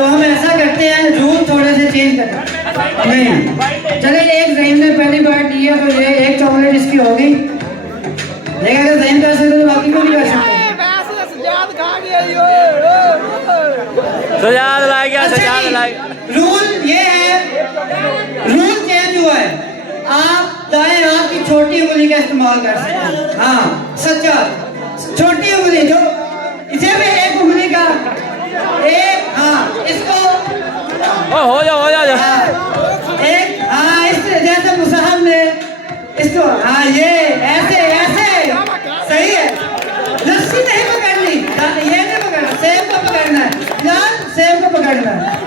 तो हम ऐसा करते हैं, रूल थोड़े से चेंज करते नहीं। चले एक जहीन ने पहली बार ली है तो ये एक चॉकलेट इसकी होगी, लेकिन अगर जहीन कर सकते तो बाकी को नहीं कर सकते। सजाद ला गया, सजाद ला गया। रूल ये है, रूल चेंज हुआ है, आप दाएं हाथ की छोटी उंगली का इस्तेमाल कर सकते हैं। हाँ सच्चा छोटी उंगली, जो इसे भी एक उंगली का एक, हाँ इसको हो जा हाँ, एक हाँ इस जैसे मुसाहब ने इसको, हाँ ये ऐसे ऐसे सही है। लस्सी नहीं पकड़नी, ये नहीं पकड़ना, सेब को पकड़ना है, सेब को पकड़ना है।